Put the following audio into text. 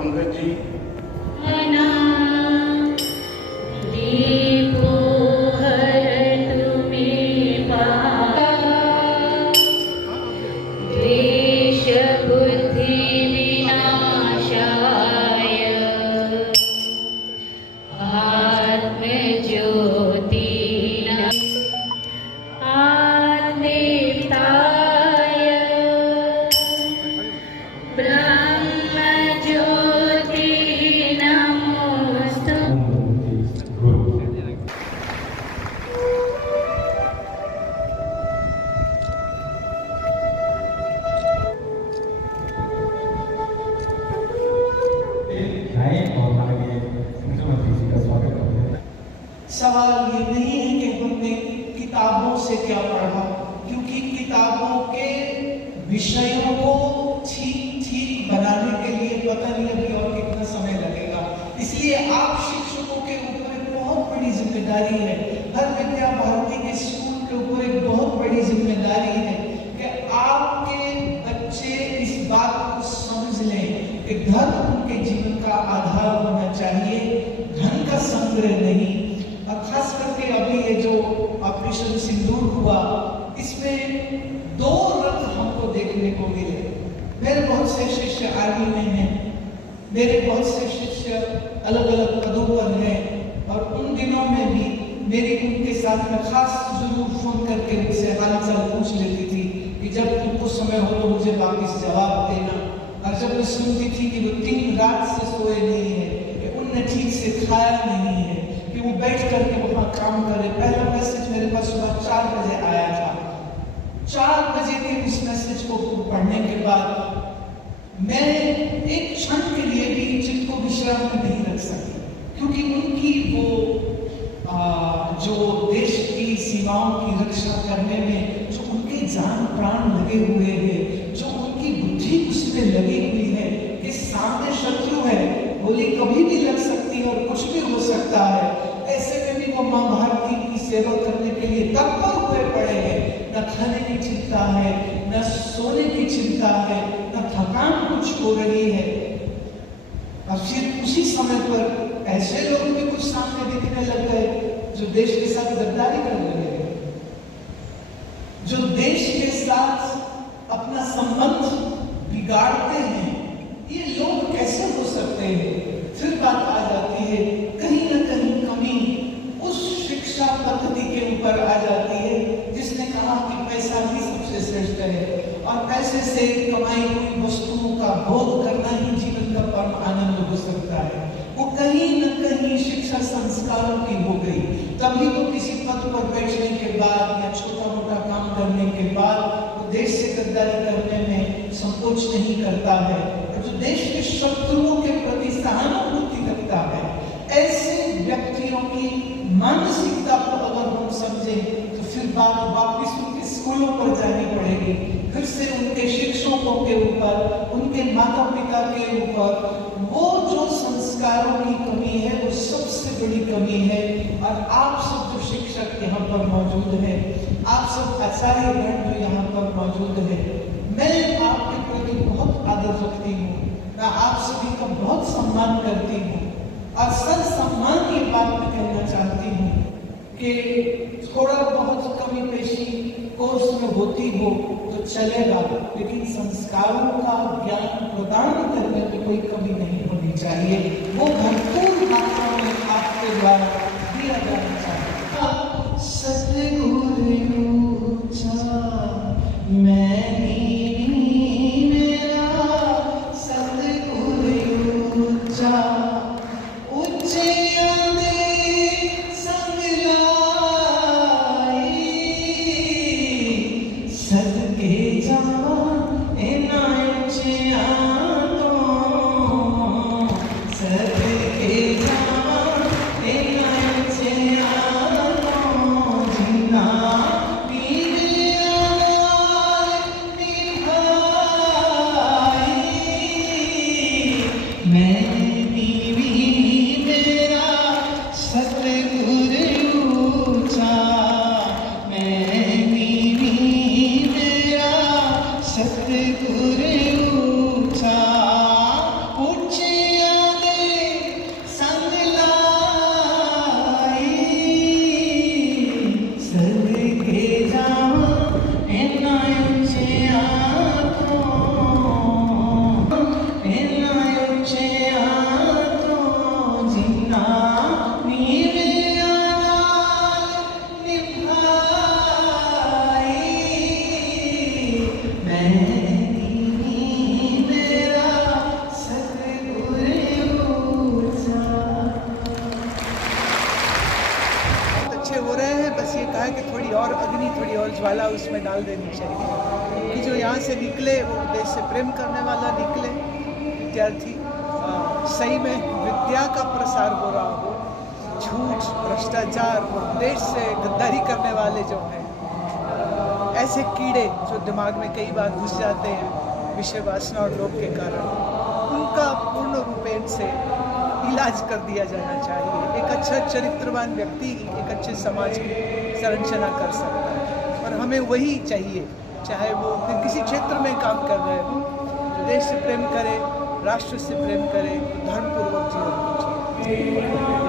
पंकज जी। सवाल ये नहीं है कि हमने किताबों से क्या पढ़ा, क्योंकि किताबों के विषयों को ठीक बनाने के लिए पता नहीं अभी और कितना समय लगेगा। इसलिए आप शिक्षकों के ऊपर एक बहुत बड़ी जिम्मेदारी है, हर विद्या भारती के स्कूल के ऊपर एक बहुत बड़ी जिम्मेदारी है कि आपके बच्चे इस बात को समझ लें कि धर्म उनके जीवन का आधार होना चाहिए, धन का संग्रह नहीं। और खास करके अभी ये जो ऑपरेशन सिंदूर हुआ, इसमें दो रंग हमको देखने को मिले। मेरे बहुत से शिष्य आर्मी में हैं, मेरे बहुत से शिष्य अलग अलग पदों पर हैं, और उन दिनों में भी मेरी उनके साथ में खास जरूर फोन करके उनसे हालचाल पूछ लेती थी कि जब तुमको समय हो तो मुझे वापस जवाब देना। और जब मैं सुनती थी कि वो 3 रात से सोए नहीं है, कि उनने ठीक से खाया नहीं है, कि वो बैठ करके वहाँ काम करे। पहला मैसेज मेरे पास सुबह 4 बजे आया था। 4 बजे के उस मैसेज को पढ़ने के बाद मैं एक क्षण के लिए भी चित्त को विश्राम में नहीं रख सकी, क्योंकि उनकी वो जो देश की सीमाओं की रक्षा करने में जो उनके जान प्राण लगे हुए हैं, जो उनकी बुद्धि उसमें लगी हुई है कि सामने शत्रु है, गोली कभी भी लग सकती है और कुछ भी हो सकता है, ऐसे में भी वो मां भारती की सेवा करने के लिए तत्पर हुए पड़े हैं। न खाने की चिंता है, न सोने की चिंता है, न थकान कुछ हो रही है। और फिर उसी समय पर ऐसे लोग भी कुछ सामने दिखने लग गए जो देश के साथ गद्दारी करने लगे, जो देश के साथ अपना संबंध बिगाड़ते हैं। ये लोग कैसे हो सकते हैं? फिर बात आ जाती है, कहीं ना कहीं कमी उस शिक्षा पद्धति के ऊपर आ जाती है जिसने कहा कि पैसा ही सबसे श्रेष्ठ है और पैसे से कमाई हुई वस्तुओं का भोग करना ही जीवन का परम आनंद हो सकता है। वो कहीं न कहीं शिक्षा संस्कारों की हो गई, तभी तो किसी पद पर बैठने के बाद या छोटा मोटा काम करने के बाद वो देश से गद्दारी करने में संकोच नहीं करता है, जो देश के शत्रुओं के प्रति सहानुभूति रखता है। ऐसे व्यक्तियों की मानसिकता को अगर हम समझें तो फिर बात वापिस उनके स्कूलों पर जानी पड़ेगी, फिर से उनके शिक्षकों के ऊपर, उनके माता पिता के ऊपर। वो जो संस्कारों की कमी है वो सबसे बड़ी कमी है। और आप सब जो शिक्षक यहाँ पर मौजूद हैं, आप सब आचार्यगण जो यहाँ पर मौजूद हैं, मैं आपके प्रति बहुत आदर रखती हूँ, मैं आप सभी का बहुत सम्मान करती हूँ। और सर सम्मान ये बात मैं कहना चाहती हूँ कि थोड़ा बहुत कमी पेशी कोर्स में होती हो तो चलेगा, लेकिन संस्कारों का ज्ञान प्रदान करने में कोई कमी नहीं होनी चाहिए। वो भरपूर मात्रा में आपके द्वारा दिया जाना चाहिए। सतगुरु मैं चाहिए कि जो यहाँ से निकले वो देश से प्रेम करने वाला निकले विद्यार्थी, सही में विद्या का प्रसार हो रहा हो, झूठ भ्रष्टाचार और देश से गद्दारी करने वाले जो हैं, ऐसे कीड़े जो दिमाग में कई बार घुस जाते हैं विषय वासना और लोभ के कारण, उनका पूर्ण रूपेण से इलाज कर दिया जाना चाहिए। एक अच्छा चरित्रवान व्यक्ति ही एक अच्छे समाज की संरचना कर सकता है, और हमें वही चाहिए, चाहे वो किसी क्षेत्र में काम कर रहे हो, जो देश से प्रेम करे, राष्ट्र से प्रेम करे, धर्मपूर्वक जीवन जिए।